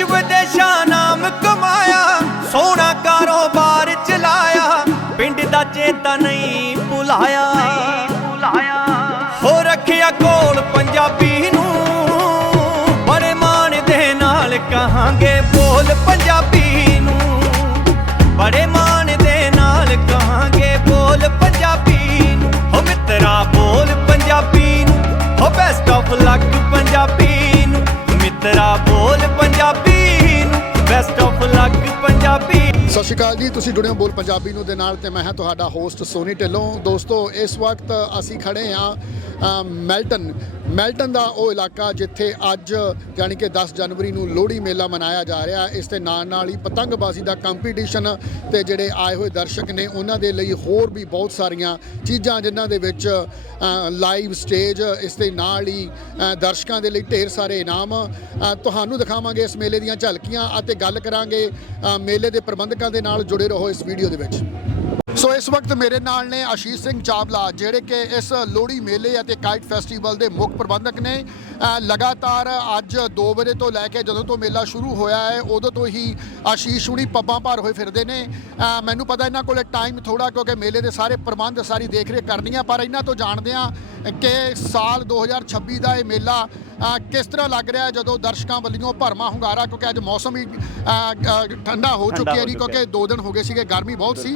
ਦੇਸ਼ ਵਿਦੇਸ਼ਾਂ ਨਾਮ ਕਮਾਇਆ, ਸੋਹਣਾ ਕਾਰੋਬਾਰ ਚਲਾਇਆ, ਪਿੰਡ ਦਾ ਚੇਤਾ ਨਹੀਂ ਭੁਲਾਇਆ। ਹੋ ਰੱਖਿਆ ਕੋਲ ਪੰਜਾਬੀ ਨੂੰ, ਬੜੇ ਮਾਣ ਦੇ ਨਾਲ ਕਹਾਂਗੇ ਬੋਲ ਪੰਜਾਬੀ ਨੂੰ। ਬੜੇ ਮਾਣ ਦੇ ਨਾਲ ਕਹਾਂਗੇ ਬੋਲ ਪੰਜਾਬੀ ਨੂੰ। ਹੋ ਮਿੱਤਰਾ, ਬੋਲ ਪੰਜਾਬੀ ਨੂੰ। ਹੋ ਬੈਸਟ ਆਫ ਲੱਕ ਪੰਜਾਬੀ ਨੂੰ। ਮਿੱਤਰਾ, ਬੋਲ ਪੰਜਾਬੀ ਸਤਿ ਸ਼੍ਰੀ ਅਕਾਲ ਜੀ ਤੁਸੀਂ ਜੁੜੇ ਹੋ ਬੋਲ ਪੰਜਾਬੀ ਨੂੰ ਦੇ ਨਾਲ ਤੇ ਮੈਂ ਹਾਂ ਤੁਹਾਡਾ ਹੋਸਟ ਸੋਨੀ ਢਿੱਲੋਂ। ਦੋਸਤੋ ਇਸ ਵਕਤ ਅਸੀਂ ਖੜੇ ਹਾਂ ਅ, ਮੈਲਟਨ ਮੈਲਟਨ ਦਾ ਉਹ ਇਲਾਕਾ ਜਿੱਥੇ ਅੱਜ ਯਾਨੀ ਕਿ 10 ਜਨਵਰੀ ਨੂੰ ਲੋਹੜੀ ਮੇਲਾ ਮਨਾਇਆ ਜਾ ਰਿਹਾ, ਇਸ ਦੇ ਨਾਲ ਨਾਲ ਹੀ ਪਤੰਗਬਾਜ਼ੀ ਦਾ ਕੰਪੀਟੀਸ਼ਨ ਤੇ ਜਿਹੜੇ ਆਏ ਹੋਏ ਦਰਸ਼ਕ ਨੇ, ਉਹਨਾਂ ਦੇ ਲਈ ਹੋਰ ਵੀ ਬਹੁਤ ਸਾਰੀਆਂ ਚੀਜ਼ਾਂ ਜਿਨ੍ਹਾਂ ਦੇ ਵਿੱਚ ਲਾਈਵ ਸਟੇਜ ਇਸ ਦੇ ਨਾਲ ਹੀ ਦਰਸ਼ਕਾਂ ਦੇ ਲਈ ਢੇਰ ਸਾਰੇ ਇਨਾਮ ਤੁਹਾਨੂੰ ਦਿਖਾਵਾਂਗੇ ਇਸ ਮੇਲੇ ਦੀਆਂ ਝਲਕੀਆਂ ਅਤੇ ਗੱਲ ਕਰਾਂਗੇ ਮੇਲੇ ਦੇ ਪ੍ਰਬੰਧਕਾਂ ਦੇ ਨਾਲ ਜੁੜੇ ਰਹੋ ਇਸ ਵੀਡੀਓ ਦੇ ਵਿੱਚ। ਸੋ ਇਸ ਵਕਤ ਮੇਰੇ ਨਾਲ ਨੇ ਆਸ਼ੀਸ਼ ਸਿੰਘ ਚਾਵਲਾ, ਜਿਹੜੇ ਕਿ ਇਸ ਲੋਹੜੀ ਮੇਲੇ ਅਤੇ ਕਾਈਟ ਫੈਸਟੀਵਲ ਦੇ ਮੁੱਖ ਪ੍ਰਬੰਧਕ ਨੇ। ਲਗਾਤਾਰ ਅੱਜ 2 ਵਜੇ ਤੋਂ ਲੈ ਕੇ ਜਦੋਂ ਤੋਂ ਮੇਲਾ ਸ਼ੁਰੂ ਹੋਇਆ ਹੈ, ਉਦੋਂ ਤੋਂ ਹੀ ਆਸ਼ੀਸ਼ ਹੁਣੀ ਪੱਬਾਂ ਭਰ ਹੋਏ ਫਿਰਦੇ ਨੇ। ਮੈਨੂੰ ਪਤਾ ਇਹਨਾਂ ਕੋਲੇ ਟਾਈਮ ਥੋੜਾ ਕਿਉਂਕਿ ਮੇਲੇ ਦੇ ਸਾਰੇ ਪ੍ਰਬੰਧ ਸਾਰੀ ਦੇਖ ਰੇਖ ਕਰਨੀ ਆ, ਪਰ ਇਹਨਾਂ ਤੋਂ ਜਾਣਦੇ ਆ ਕਿ ਸਾਲ 2026 ਦਾ ਇਹ ਮੇਲਾ ਕਿਸ ਤਰ੍ਹਾਂ ਲੱਗ ਰਿਹਾ ਹੈ ਜਦੋਂ ਦਰਸ਼ਕਾਂ ਵੱਲੋਂ ਭਰਮਾ ਹੁੰਗਾਰਾ ਕਿਉਂਕਿ ਅੱਜ ਮੌਸਮ ਅ, ਠੰਡਾ ਹੋ ਚੁੱਕਿਆ ਹੋ ਜੀ ਚੁੱਕਿਆ। ਕਿਉਂਕਿ 2 ਦਿਨ ਹੋ ਗਏ ਸੀਗੇ ਗਰਮੀ ਬਹੁਤ ਸੀ।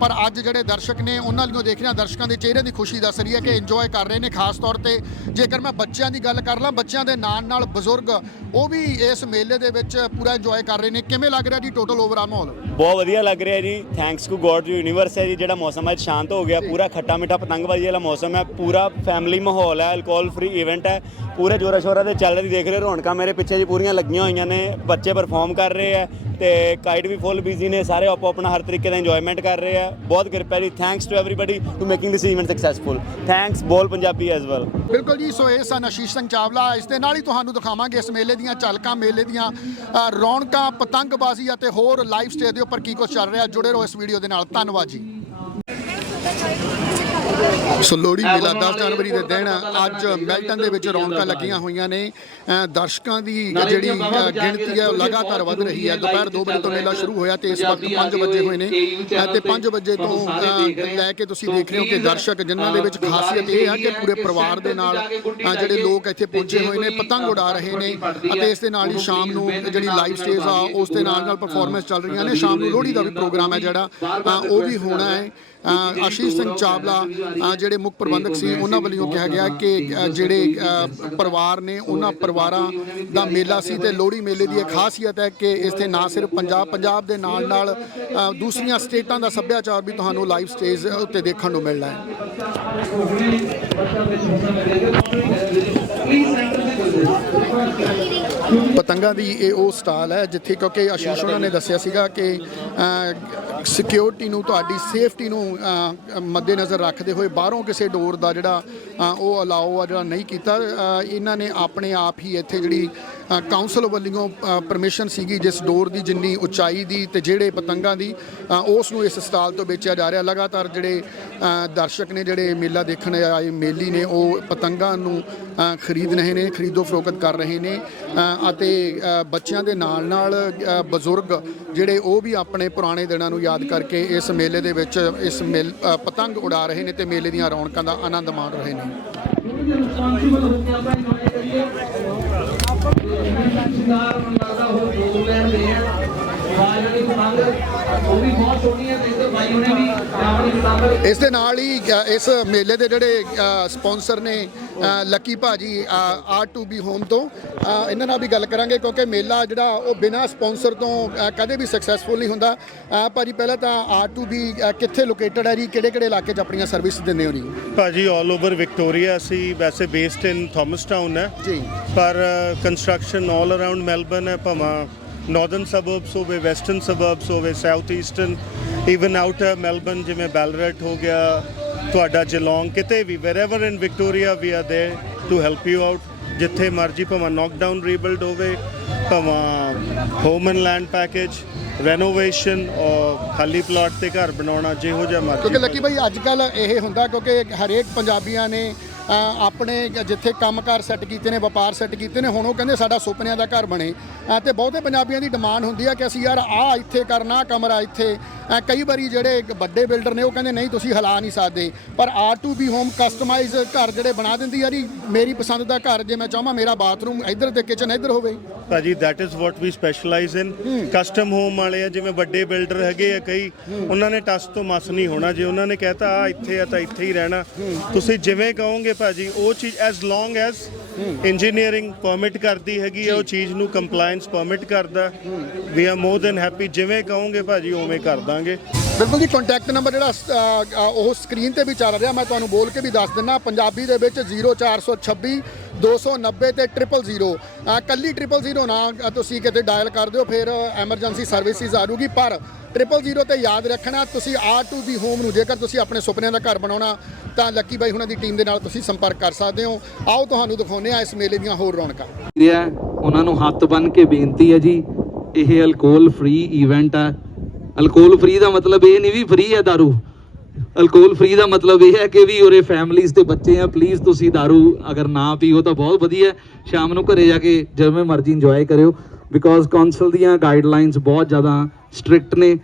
ਪਰ ਅੱਜ ਜਿਹੜੇ ਦਰਸ਼ਕ ਨੇ ਉਹਨਾਂ ਲਈ ਦੇਖ ਰਿਹਾ ਦਰਸ਼ਕਾਂ ਦੇ ਚਿਹਰੇ ਦੀ ਖੁਸ਼ੀ ਦੱਸ ਰਹੀ ਹੈ ਕਿ ਇੰਜੋਏ ਕਰ ਰਹੇ ਨੇ ਖਾਸ ਤੌਰ ਤੇ ਜੇਕਰ ਮੈਂ ਬੱਚਿਆਂ ਦੀ ਗੱਲ ਕਰ ਲਾਂ ਬੱਚਿਆਂ ਦੇ ਨਾਲ ਨਾਲ ਬਜ਼ੁਰਗ ਉਹ ਵੀ ਇਸ ਮੇਲੇ ਦੇ ਵਿੱਚ ਪੂਰਾ ਇੰਜੋਏ ਕਰ ਰਹੇ ਨੇ। ਕਿਵੇਂ ਲੱਗ ਰਿਹਾ ਜੀ ਟੋਟਲ ਓਵਰਆਲ ਮਾਹੌਲ? ਬਹੁਤ ਵਧੀਆ ਲੱਗ ਰਿਹਾ ਜੀ। ਥੈਂਕਸ ਟੂ ਗੋਡ ਯੂਨੀਵਰਸ ਹੈ ਜੀ ਜਿਹੜਾ ਮੌਸਮ ਅੱਜ ਸ਼ਾਂਤ ਹੋ ਗਿਆ ਪੂਰਾ ਖੱਟਾ ਮਿੱਠਾ ਪਤੰਗਬਾਜ਼ੀ ਵਾਲਾ ਮੌਸਮ ਹੈ ਪੂਰਾ ਫੈਮਿਲੀ ਮਾਹੌਲ ਹੈ ਅਲਕੋਹਲ ਫ੍ਰੀ ਇਵੈਂਟ ਹੈ ਪੂਰੇ ਜੋਰਾ ਸ਼ੋਰਾ ਤੇ ਚੱਲ ਰਹੀ ਦੇਖ ਰਹੇ ਹੋ, ਰੌਣਕਾਂ ਮੇਰੇ ਪਿੱਛੇ ਜੀ ਪੂਰੀਆਂ ਲੱਗੀਆਂ ਹੋਈਆਂ ਨੇ ਬੱਚੇ ਪਰਫਾਰਮ ਕਰ ਰਹੇ ਆ ਤੇ ਕਾਈਟ ਵੀ ਫੁੱਲ ਬਿਜ਼ੀ ਨੇ ਸਾਰੇ ਆਪੋ ਆਪਣਾ ਹਰ ਤਰੀਕੇ ਦਾ ਇੰਜੋਇਮੈਂਟ ਕਰ ਰਹੇ ਆ। ਬਹੁਤ ਕਿਰਪਾ ਜੀ thanks to everybody to making this event successful thanks Bol Punjabi as well ਬਿਲਕੁਲ ਜੀ ਸੋ ਇਹ ਸਨ ਆਸ਼ੀਸ਼ ਸਿੰਘ ਚਾਵਲਾ ਇਸ ਦੇ ਨਾਲ ਹੀ ਤੁਹਾਨੂੰ ਦਿਖਾਵਾਂਗੇ ਇਸ ਮੇਲੇ ਦੀਆਂ ਝਲਕਾਂ ਮੇਲੇ ਦੀਆਂ ਰੌਣਕਾਂ ਪਤੰਗਬਾਜ਼ੀ ਅਤੇ ਹੋਰ ਲਾਈਵ ਸਟੇਜ ਦੇ ਉੱਪਰ ਕੀ ਕੁਝ ਚੱਲ ਰਿਹਾ। ਜੁੜੇ ਰਹੋ ਇਸ ਵੀਡੀਓ ਦੇ ਨਾਲ। ਧੰਨਵਾਦ ਜੀ। ਸੋ ਲੋਹੜੀ ਮੇਲਾ 10 ਜਨਵਰੀ ਦੇ ਦਿਨ ਅੱਜ ਮੈਲਟਨ ਦੇ ਵਿੱਚ ਰੌਣਕਾਂ ਲੱਗੀਆਂ ਹੋਈਆਂ ਨੇ। ਦਰਸ਼ਕਾਂ ਦੀ ਜਿਹੜੀ ਗਿਣਤੀ ਹੈ ਉਹ ਲਗਾਤਾਰ ਵਧ ਰਹੀ ਹੈ। ਦੁਪਹਿਰ 2 ਵਜੇ ਤੋਂ ਮੇਲਾ ਸ਼ੁਰੂ ਹੋਇਆ ਤੇ ਇਸ ਵਕਤ 5 ਵਜੇ ਹੋਏ ਨੇ। ਤੇ 5 ਵਜੇ ਤੋਂ ਲੈ ਕੇ ਤੁਸੀਂ ਦੇਖ ਰਹੇ ਹੋ ਕਿ ਦਰਸ਼ਕ ਜਿਨ੍ਹਾਂ ਦੇ ਵਿੱਚ ਖਾਸੀਅਤ ਇਹ ਹੈ ਕਿ ਪੂਰੇ ਪਰਿਵਾਰ ਦੇ ਨਾਲ ਜਿਹੜੇ ਲੋਕ ਇੱਥੇ ਪਹੁੰਚੇ ਹੋਏ ਨੇ ਪਤੰਗ ਉਡਾ ਰਹੇ ਨੇ। ਅਤੇ ਇਸ ਦੇ ਨਾਲ ਹੀ ਸ਼ਾਮ ਨੂੰ ਜਿਹੜੀ ਲਾਈਵ ਸਟੇਜ ਆ ਉਸ ਦੇ ਨਾਲ ਨਾਲ ਪਰਫਾਰਮੈਂਸ ਚੱਲ ਰਹੀਆਂ ਨੇ। ਸ਼ਾਮ ਨੂੰ ਲੋਹੜੀ ਦਾ ਵੀ ਪ੍ਰੋਗਰਾਮ ਹੈ ਜਿਹੜਾ। ਉਹ ਵੀ ਹੋਣਾ ਹੈ ਆਸ਼ੀਸ਼ ਸਿੰਘ ਚਾਵਲਾ ਜਿਹੜੇ ਮੁੱਖ ਪ੍ਰਬੰਧਕ ਸੀ ਉਹਨਾਂ ਵੱਲੋਂ ਕਿਹਾ ਗਿਆ ਕਿ ਜਿਹੜੇ ਪਰਿਵਾਰ ਨੇ ਉਹਨਾਂ ਪਰਿਵਾਰਾਂ ਦਾ ਮੇਲਾ ਸੀ ਤੇ ਲੋਹੜੀ ਮੇਲੇ ਦੀ ਇਹ ਖਾਸੀਅਤ ਹੈ ਕਿ ਇੱਥੇ ਨਾ ਸਿਰਫ ਪੰਜਾਬ ਪੰਜਾਬ ਦੇ ਨਾਲ ਨਾਲ ਦੂਸਰੀਆਂ ਸਟੇਟਾਂ ਦਾ ਸੱਭਿਆਚਾਰ ਵੀ ਤੁਹਾਨੂੰ ਲਾਈਵ ਸਟੇਜ ਉੱਤੇ ਦੇਖਣ ਨੂੰ ਮਿਲਣਾ ਹੈ। ਪਤੰਗਾਂ ਦੀ ਇਹ ਉਹ ਸਟਾਲ ਹੈ ਜਿੱਥੇ ਕਿਉਂਕਿ ਆਸ਼ੀਸ਼ ਉਹਨਾਂ ਨੇ ਦੱਸਿਆ ਸੀਗਾ ਕਿ ਸਿਕਿਉਰਿਟੀ ਨੂੰ ਤੁਹਾਡੀ ਸੇਫਟੀ ਨੂੰ ਅ, ਮੱਦੇਨਜ਼ਰ ਰੱਖਦੇ ਹੋਏ ਬਾਹਰੋਂ ਕਿਸੇ ਡੋਰ ਦਾ ਜਿਹੜਾ ਉਹ ਅਲਾਓ ਆ ਜਿਹੜਾ ਨਹੀਂ ਕੀਤਾ ਇਹਨਾਂ ਨੇ ਆਪਣੇ ਆਪ ਹੀ ਇੱਥੇ ਜਿਹੜੀ ਕਾਉਂਸਲ ਵੱਲੋਂ ਪਰਮਿਸ਼ਨ ਸੀਗੀ ਜਿਸ ਡੋਰ ਦੀ ਜਿੰਨੀ ਉਚਾਈ ਦੀ ਤੇ ਜਿਹੜੇ ਪਤੰਗਾਂ ਦੀ ਉਸ ਨੂੰ ਇਸ ਸਟਾਲ ਤੋਂ ਵੇਚਿਆ ਜਾ ਰਿਹਾ। ਲਗਾਤਾਰ ਜਿਹੜੇ ਦਰਸ਼ਕ ਨੇ ਜਿਹੜੇ ਮੇਲਾ ਦੇਖਣ ਆਏ, ਮੇਲੀ ਨੇ, ਉਹ ਪਤੰਗਾਂ ਨੂੰ ਖਰੀਦ ਰਹੇ ਨੇ, ਖਰੀਦੋ ਫਰੋਖਤ ਕਰ ਰਹੇ ਨੇ ਅਤੇ ਬੱਚਿਆਂ ਦੇ ਨਾਲ ਨਾਲ ਬਜ਼ੁਰਗ ਜਿਹੜੇ ਉਹ ਵੀ ਆਪਣੇ ਪੁਰਾਣੇ ਦਿਨਾਂ ਨੂੰ ਯਾਦ ਕਰਕੇ ਇਸ ਮੇਲੇ ਦੇ ਵਿੱਚ, ਇਸ ਮੇਲ ਪਤੰਗ ਉਡਾ ਰਹੇ ਨੇ ਤੇ ਮੇਲੇ ਦੀਆਂ ਰੌਣਕਾਂ ਦਾ ਆਨੰਦ ਮਾਣ ਰਹੇ ਨੇ। ਰਿਸਪਾਂਸਿਬਲ ਮੈਨੂੰ ਲੱਗਦਾ ਉਹ ਦੋ ਲੈਣ ਦੇ ਆ। ਆਵਾਜ਼ ਵਾਲੀ ਪਤੰਗ ਉਹ ਵੀ ਬਹੁਤ ਸੋਹਣੀ ਹੈ ਤੇ ਇੱਧਰ ਬਾਈ ਉਹਨੇ ਵੀ ਆਪਣੀ ਪਤੰਗ ਇਸ ਦੇ ਨਾਲ ਹੀ ਅ, ਇਸ ਮੇਲੇ ਦੇ ਜਿਹੜੇ ਸਪਾਂਸਰ ਨੇ ਲੱਕੀ ਭਾਜੀ ਆਰ ਟੂ ਬੀ ਹੋਮ ਤੋਂ। ਇਹਨਾਂ ਨਾਲ ਵੀ ਗੱਲ ਕਰਾਂਗੇ ਕਿਉਂਕਿ ਮੇਲਾ ਜਿਹੜਾ ਉਹ ਬਿਨਾਂ ਸਪਾਂਸਰ ਤੋਂ ਕਦੇ ਵੀ ਸਕਸੈਸਫੁਲ ਨਹੀਂ ਹੁੰਦਾ। ਭਾਜੀ ਪਹਿਲਾਂ ਤਾਂ ਆਰ ਟੂ ਬੀ ਕਿੱਥੇ ਲੋਕੇਟਡ ਹੈ ਜੀ? ਕਿਹੜੇ ਕਿਹੜੇ ਇਲਾਕੇ 'ਚ ਆਪਣੀਆਂ ਸਰਵਿਸ ਦਿੰਦੇ ਹੋ ਜੀ? ਭਾਜੀ 올 ਓਵਰ ਵਿਕਟੋਰੀਆ ਸੀ ਵੈਸੇ ਬੇਸਡ ਇਨ ਥਾਮਸ ਟਾਊਨ ਹੈ। ਜੀ। ਪਰ ਕੰਸਟਰਕਸ਼ਨ 올 ਅਰਾਊਂਡ ਮੈਲਬਨ ਹੈ ਭਾਵਾਂ ਨਾਰਥਰਨ ਸਬਰਬਸ ਹੋਵੇ ਵੈਸਟਰਨ ਸਬਰਬਸ ਹੋਵੇ south eastern even out Melbourne ਜਿਵੇਂ ਬੈਲਰਟ ਹੋ ਗਿਆ ਤੁਹਾਡਾ ਜਲੌਂਗ ਕਿਤੇ ਵੀ wherever in Victoria we are there to help you out ਜਿੱਥੇ ਮਰਜੀ ਭਾਵਾਂ ਨੌਕਡਾਊਨ ਰੀਬਿਲਡ ਹੋਵੇ ਭਾਵਾਂ home and land package renovation ਔਰ ਖਾਲੀ ਪਲਾਟ ਤੇ ਘਰ ਬਣਾਉਣਾ ਜਿਹੋ ਜਿਹਾ ਮਰਜੀ ਕਿਉਂਕਿ ਲੱਕੀ ਭਾਈ ਅੱਜ ਕੱਲ ਇਹ ਹੁੰਦਾ ਕਿਉਂਕਿ ਹਰੇਕ ਪੰਜਾਬੀਆਂ ਨੇ ਅ, ਆਪਣੇ ਜਿੱਥੇ ਕੰਮਕਾਰ ਸੈੱਟ ਕੀਤੇ ਨੇ ਵਪਾਰ ਸੈੱਟ ਕੀਤੇ ਨੇ ਹੁਣ ਉਹ ਕਹਿੰਦੇ ਸਾਡਾ ਸੁਪਨਿਆਂ ਦਾ ਘਰ ਬਣੇ। ਅ, ਤੇ ਬਹੁਤੇ ਪੰਜਾਬੀਆਂ ਦੀ ਡਿਮਾਂਡ ਹੁੰਦੀ ਆ ਕਿ ਅਸੀਂ ਯਾਰ ਆ ਇੱਥੇ ਕਰਨਾ ਆਹ ਕਮਰਾ ਇੱਥੇ। ਅ, ਕਈ ਵਾਰੀ ਜਿਹੜੇ ਵੱਡੇ ਬਿਲਡਰ ਨੇ ਉਹ ਕਹਿੰਦੇ ਨਹੀਂ ਤੁਸੀਂ ਹਿਲਾ ਨਹੀਂ ਸਕਦੇ। ਪਰ R two B home customise ਘਰ ਜਿਹੜੇ ਬਣਾ ਦਿੰਦੀ ਯਾਰੀ ਮੇਰੀ ਪਸੰਦ ਦਾ ਘਰ ਜੇ ਮੈਂ ਚਾਹਾਂ ਮੇਰਾ ਬਾਥਰੂਮ ਇੱਧਰ ਤੇ ਕਿਚਨ ਇੱਧਰ ਹੋਵੇ। ਭਾਜੀ that is what we specialize in. Custom home ਵਾਲੇ ਆ ਜਿਵੇਂ ਵੱਡੇ ਬਿਲਡਰ ਹੈਗੇ ਆ ਕਈ ਉਹਨਾਂ ਨੇ ਟਸ ਤੋਂ ਮਸ ਨਹੀਂ ਹੋਣਾ। ਜੇ ਉਹਨਾਂ ਨੇ ਕਹਿਤਾ ਆ ਇੱਥੇ ਆ ਤਾਂ ਇੱਥੇ ਹੀ ਰਹਿਣਾ। ਤੁਸੀਂ ਜਿਵੇਂ ਕਹੋਗੇ ਭਾਜੀ ਉਹ ਚੀਜ਼ as long as engineering permit ਕਰਦੀ ਹੈਗੀ ਆ ਉਹ ਚੀਜ਼ ਨੂੰ ਕੰਪਲਾਈਂਸ ਪਰਮਿਟ ਕਰਦਾ। We are more than happy ਜਿਵੇਂ ਕਹੋਗੇ ਭਾਜੀ ਉਵੇਂ ਕਰ ਦਾਂਗੇ। ਬਿਲਕੁਲ ਜੀ ਕੰਟੈਕਟ ਨੰਬਰ ਜਿਹੜਾ ਉਹ ਸਕਰੀਨ ਤੇ ਵੀ ਚੱਲ ਰਿਹਾ। ਮੈਂ ਤੁਹਾਨੂੰ ਬੋਲ ਕੇ ਵੀ ਦੱਸ ਦਿੰਨਾ ਪੰਜਾਬੀ ਦੇ ਵਿੱਚ 0426 290 ਤੇ 000 ਅ, ਕੱਲੀ 000 ਨਾ ਤੁਸੀਂ ਕਿਤੇ ਡਾਇਲ ਕਰ ਦਿਓ ਫਿਰ ਐਮਰਜੈਂਸੀ ਸਰਵਿਸਿਜ਼ ਆ ਜੂਗੀ ਪਰ 000 ਤੇ ਯਾਦ ਰੱਖਣਾ ਤੁਸੀਂ ਆਰ ਟੂ ਬੀ ਹੋਮ ਨੂੰ ਜੇਕਰ ਤੁਸੀਂ ਆਪਣੇ ਸੁਪਨਿਆਂ ਦਾ ਘਰ ਬਣਾਉਣਾ ਤਾਂ ਲੱਕੀ ਬਾਈ ਹੁਣਾਂ ਦੀ ਟੀਮ ਦੇ ਨਾਲ ਤੁਸੀਂ ਸੰਪਰਕ ਕਰ ਸਕਦੇ ਹੋ। ਆਓ ਤੁਹਾਨੂੰ ਦਿਖਾਉਂਦੇ ਆ ਇਸ ਮੇਲੇ ਦੀਆਂ ਹੋਰ ਰੌਣਕਾਂ। ਰਿਹਾ ਉਹਨਾਂ ਨੂੰ ਹੱਥ ਬੰਨ ਕੇ ਬੇਨਤੀ ਹੈ ਜੀ ਇਹ ਅਲਕੋਹਲ ਫ੍ਰੀ ਇਵੈਂਟ ਹੈ ਅਲਕੋਹਲ ਫ੍ਰੀ ਦਾ ਮਤਲਬ ਇਹ ਨਹੀਂ ਵੀ ਫ੍ਰੀ ਹੈ दारू ਅਲਕੋਹਲ ਫ੍ਰੀ ਦਾ ਮਤਲਬ ਇਹ ਹੈ ਕਿ ਵੀ ਉਰੇ ਫੈਮਲੀਆਂ ਤੇ ਬੱਚੇ ਆ ਪਲੀਜ਼ ਤੁਸੀਂ दारू ਅਗਰ ਨਾ ਪੀਓ ਤਾਂ ਬਹੁਤ ਵਧੀਆ ਸ਼ਾਮ ਨੂੰ ਘਰੇ ਜਾ ਕੇ ਜਿਵੇਂ ਮਰਜ਼ੀ ਇੰਜੋਏ ਕਰਿਓ ਬਿਕੋਜ਼ ਕਾਉਂਸਲ ਦੀਆਂ ਗਾਈਡਲਾਈਨਸ ਬਹੁਤ ਜ਼ਿਆਦਾ ਸਟ੍ਰਿਕਟ ਨੇ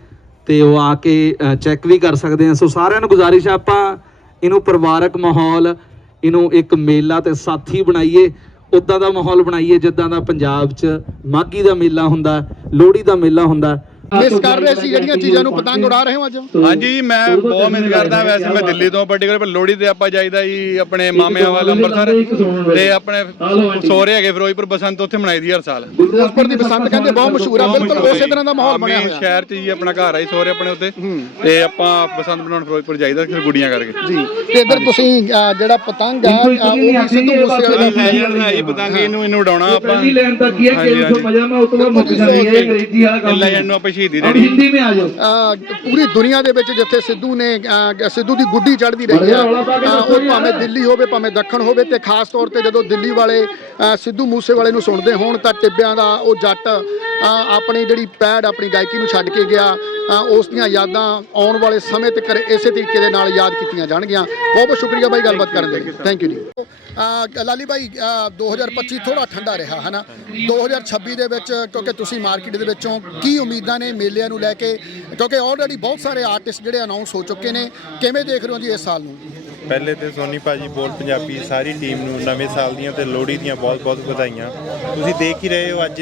ਤੇ ਉਹ ਆ ਕੇ ਚੈੱਕ ਵੀ ਕਰ ਸਕਦੇ ਆ। ਸੋ ਸਾਰਿਆਂ ਨੂੰ ਗੁਜ਼ਾਰਿਸ਼ ਆ, ਆਪਾਂ ਇਹਨੂੰ ਪਰਿਵਾਰਕ ਮਾਹੌਲ, ਇਹਨੂੰ ਇੱਕ ਮੇਲਾ ਤੇ ਸਾਥੀ ਬਣਾਈਏ, ਉਦਾਂ ਦਾ ਮਾਹੌਲ ਬਣਾਈਏ, ਜਿੱਦਾਂ ਦਾ ਪੰਜਾਬ 'ਚ ਮਾਘੀ ਦਾ ਮੇਲਾ ਹੁੰਦਾ, ਲੋਹੜੀ ਦਾ ਮੇਲਾ ਹੁੰਦਾ। ਮਿਸ ਕਰ ਰਹੇ ਸੀ ਜਿਹੜੀਆਂ ਚੀਜ਼ਾਂ ਨੂੰ ਪਤੰਗ ਉਡਾ ਰਹੇ ਹੋ ਅੱਜ? ਹਾਂਜੀ ਮੈਂ ਬਹੁਤ ਮਿਹਨਤ ਕਰਦਾ ਵੈਸੇ ਮੈਂ ਦਿੱਲੀ ਤੋਂ ਪਾਰਟਿਕੂਲਰ ਲੋਹੜੀ ਤੇ ਆਪਾਂ ਜਾਈਦਾ ਜੀ ਆਪਣੇ ਮਾਮਿਆਂ ਵੱਲ ਅੰਮ੍ਰਿਤਸਰ ਤੇ ਆਪਣੇ ਸੋਹਰੇ ਹੈਗੇ ਫਿਰੋਜ਼ਪੁਰ ਬਸੰਤ ਉੱਥੇ ਮਨਾਈ ਦੀ ਹਰ ਸਾਲ। ਗੁਰਦਾਸਪੁਰ ਦੀ ਬਸੰਤ ਕਹਿੰਦੇ ਬਹੁਤ ਮਸ਼ਹੂਰ ਆ ਬਿਲਕੁਲ ਉਸੇ ਤਰ੍ਹਾਂ ਦਾ ਮਾਹੌਲ ਬਣਿਆ ਹੋਇਆ। ਸ਼ਹਿਰ 'ਚ ਜੀ ਆਪਣਾ ਘਰ ਆਈ ਸੋਹਰੇ ਆਪਣੇ ਉੱਤੇ। ਤੇ ਆਪਾਂ ਬਸੰਤ ਮਨਾਉਣ ਫਿਰੋਜ਼ਪੁਰ ਜਾਈਦਾ ਫਿਰ ਗੁੜੀਆਂ ਕਰਕੇ। ਜੀ ਤੇ ਇੱਧਰ ਤੁਸੀਂ ਜਿਹੜਾ ਪਤੰਗ ਆ ਉਹ ਸਿੱਧੂ ਮੂਸੇ ਵਾਲੇ ਦਾ ਹੈ ਜੀ ਪਤੰਗ ਇਹਨੂੰ ਇਹਨੂੰ ਉਡਾਉਣਾ ਆਪਾਂ ਪਹਿਲੀ ਲੈਣ ਤੱਕ ਕੀ ਹੈ 150 ਪਜਾਮਾ ਉਤਲਾ ਮੁੱਕ ਜਾਂਦੀ ਹੈ ਅੰਗਰੇਜ਼ੀ ਵਾਲਾ ਕੰਮ ਲੈ ਜਾਨੂੰ ਸ਼ਹੀਦੀ ਜਿਹੜੀ। ਹਿੰਦੀ ਮੇ ਆ ਜਾਓ। ਪੂਰੀ ਦੁਨੀਆ ਦੇ ਵਿੱਚ ਜਿੱਥੇ ਸਿੱਧੂ ਨੇ ਅ, ਸਿੱਧੂ ਦੀ ਗੁੱਡੀ ਚੜਦੀ ਰਹੀ ਹੈ ਉਹ ਭਾਵੇਂ ਦਿੱਲੀ ਹੋਵੇ ਭਾਵੇਂ ਦੱਖਣ ਹੋਵੇ ਤੇ ਖਾਸ ਤੌਰ ਤੇ ਜਦੋਂ ਦਿੱਲੀ ਵਾਲੇ ਅ, ਸਿੱਧੂ ਮੂਸੇ ਵਾਲੇ ਨੂੰ ਸੁਣਦੇ ਹੋਣ ਤਾਂ ਟਿੱਬਿਆਂ ਦਾ ਉਹ ਜੱਟ ਆਪਣੀ ਜਿਹੜੀ ਪੈੜ ਆਪਣੀ ਗਾਇਕੀ ਨੂੰ ਛੱਡ ਕੇ ਗਿਆ ਉਸ ਦੀਆਂ ਯਾਦਾਂ ਆਉਣ ਵਾਲੇ ਸਮੇਂ ਤੱਕ ਇਸੇ ਤਰੀਕੇ ਦੇ ਨਾਲ ਯਾਦ ਕੀਤੀਆਂ ਜਾਣਗੀਆਂ। ਬਹੁਤ ਬਹੁਤ ਸ਼ੁਕਰੀਆ ਬਾਈ ਗੱਲਬਾਤ ਕਰਨ ਦੇ ਥੈਂਕ ਯੂ ਜੀ। ਲਾਲੀ ਬਾਈ ਅਹ, 2025 ਥੋੜਾ ਠੰਡਾ ਰਿਹਾ ਹੈ ਨਾ 2026 ਦੇ ਵਿੱਚ ਕਿਉਂਕਿ ਤੁਸੀਂ ਮਾਰਕੀਟ ਦੇ ਵਿੱਚੋਂ ਕੀ ਉਮੀਦਾਂ ਨੇ ਮੇਲਿਆਂ ਨੂੰ ਲੈ ਕੇ ਕਿਉਂਕਿ ਆਲਰੇਡੀ ਬਹੁਤ ਸਾਰੇ ਆਰਟਿਸਟ ਜਿਹੜੇ ਅਨਾਉਂਸ ਹੋ ਚੁੱਕੇ ਨੇ। ਕਿਵੇਂ ਦੇਖ ਰਹੇ ਹੋ ਜੀ ਇਸ ਸਾਲ ਨੂੰ? ਪਹਿਲੇ ਤੇ ਸੋਨੀ ਭਾਜੀ ਬੋਲ ਪੰਜਾਬੀ ਸਾਰੀ ਟੀਮ ਨੂੰ ਨਵੇਂ ਸਾਲ ਦੀਆਂ ਤੇ ਲੋਹੜੀ ਦੀਆਂ ਬਹੁਤ-ਬਹੁਤ ਵਧਾਈਆਂ। ਤੁਸੀਂ ਦੇਖ ਹੀ ਰਹੇ ਹੋ ਅੱਜ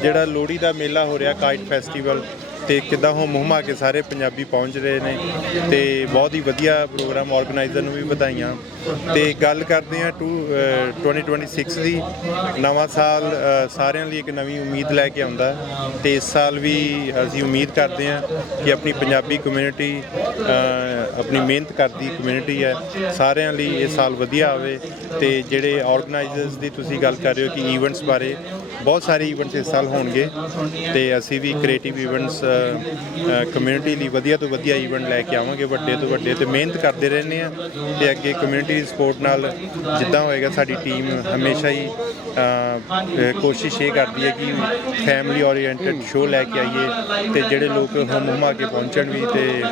ਜਿਹੜਾ ਲੋਹੜੀ ਦਾ ਮੇਲਾ ਹੋ ਰਿਹਾ ਕਾਈਟ ਫੈਸਟੀਵਲ ਤੇ ਕਿੱਦਾਂ ਹੋ ਮੁਹਮਾ ਕੇ ਸਾਰੇ ਪੰਜਾਬੀ ਪਹੁੰਚ ਰਹੇ ਨੇ ਤੇ ਬਹੁਤ ਹੀ ਵਧੀਆ ਪ੍ਰੋਗਰਾਮ ਆਰਗੇਨਾਈਜ਼ਰ ਨੂੰ ਵੀ ਵਧਾਈਆਂ। ਤੇ ਗੱਲ ਕਰਦੇ ਆ 2026 ਦੀ। ਨਵਾਂ ਸਾਲ ਸਾਰਿਆਂ ਲਈ ਇੱਕ ਨਵੀਂ ਉਮੀਦ ਲੈ ਕੇ ਆਉਂਦਾ। ਹੈ ਤੇ ਇਸ ਸਾਲ ਵੀ ਅਸੀਂ ਉਮੀਦ ਕਰਦੇ ਹਾਂ ਕਿ ਆਪਣੀ ਪੰਜਾਬੀ ਕਮਿਊਨਿਟੀ ਆਪਣੀ ਮਿਹਨਤ ਕਰਦੀ ਕਮਿਊਨਿਟੀ ਹੈ। ਸਾਰਿਆਂ ਲਈ ਇਹ ਸਾਲ ਵਧੀਆ ਆਵੇ। ਤੇ ਜਿਹੜੇ ਆਰਗੇਨਾਈਜ਼ਰਸ ਦੀ ਤੁਸੀਂ ਗੱਲ ਕਰ ਰਹੇ ਹੋ ਕਿ ਈਵੈਂਟਸ ਬਾਰੇ ਬਹੁਤ ਸਾਰੇ ਇਵੈਂਟਸ ਇਸ ਸਾਲ ਹੋਣਗੇ ਤੇ ਅਸੀਂ ਵੀ ਕ੍ਰੀਏਟਿਵ ਇਵੈਂਟਸ ਕਮਿਊਨਿਟੀ ਲਈ ਵਧੀਆ ਤੋਂ ਵਧੀਆ ਇਵੈਂਟ ਲੈ ਕੇ ਆਵਾਂਗੇ ਵੱਡੇ ਤੋਂ ਵੱਡੇ ਤੇ ਮਿਹਨਤ ਕਰਦੇ ਰਹਿੰਦੇ ਆ ਤੇ ਅੱਗੇ ਕਮਿਊਨਿਟੀ ਸਪੋਰਟ ਨਾਲ ਜਿੱਦਾਂ ਹੋਏਗਾ ਸਾਡੀ ਟੀਮ ਹਮੇਸ਼ਾ ਹੀ ਕੋਸ਼ਿਸ਼ ਇਹ ਕਰਦੀ ਹੈ ਕਿ ਫੈਮਿਲੀ ਓਰੀਐਂਟਡ ਸ਼ੋਅ ਲੈ ਕੇ ਆਈਏ ਤੇ ਜਿਹੜੇ ਲੋਕ ਹਮ ਹੁਮਾ ਕੇ ਪਹੁੰਚਣ ਵੀ ਤੇ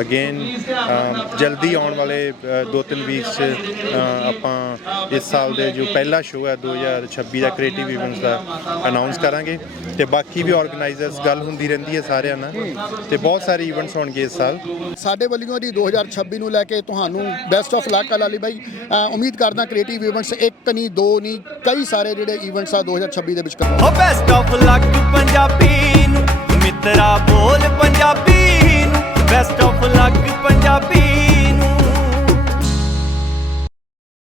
ਅਗੇਨ ਜਲਦੀ ਆਉਣ ਵਾਲੇ 2-3 ਵੀਕਸ 'ਚ ਆਪਾਂ ਇਸ ਸਾਲ ਦੇ ਜੋ ਪਹਿਲਾ ਸ਼ੋਅ ਹੈ 2026 ਦਾ ਕ੍ਰੀਏਟਿਵ ਇਵੈਂਟਸ ਦਾ ਅਨਾਉਂਸ ਕਰਾਂਗੇ ਤੇ ਬਾਕੀ ਵੀ ਆਰਗੇਨਾਈਜ਼ਰਸ ਗੱਲ ਹੁੰਦੀ ਰਹਿੰਦੀ ਹੈ ਸਾਰਿਆਂ ਨਾਲ ਤੇ ਬਹੁਤ ਸਾਰੇ ਇਵੈਂਟਸ ਹੋਣਗੇ ਇਸ ਸਾਲ। ਸਾਡੇ ਵੱਲੋਂ ਜੀ 2026 ਨੂੰ ਲੈ ਕੇ ਤੁਹਾਨੂੰ ਬੈਸਟ ਆਫ ਲੱਕ ਆ ਲਾਲੀ ਬਾਈ। ਉਮੀਦ ਕਰਦਾ ਕ੍ਰੀਏਟਿਵ ਇਵੈਂਟਸ ਇੱਕ ਨਹੀਂ ਦੋ ਨਹੀਂ ਕਈ ਸਾਰੇ ਜਿਹੜੇ ਇਵੈਂਟਸ ਆ 2026 ਦੇ ਵਿੱਚ ਕਰਵਾਉਣੇ ਹੋ ਬੈਸਟ ਆਫ ਲੱਕ ਪੰਜਾਬੀ ਨੂੰ ਮਿੱਤਰਾ ਬੋਲ ਪੰਜਾਬੀ ਨੂੰ। Best of luck Punjabi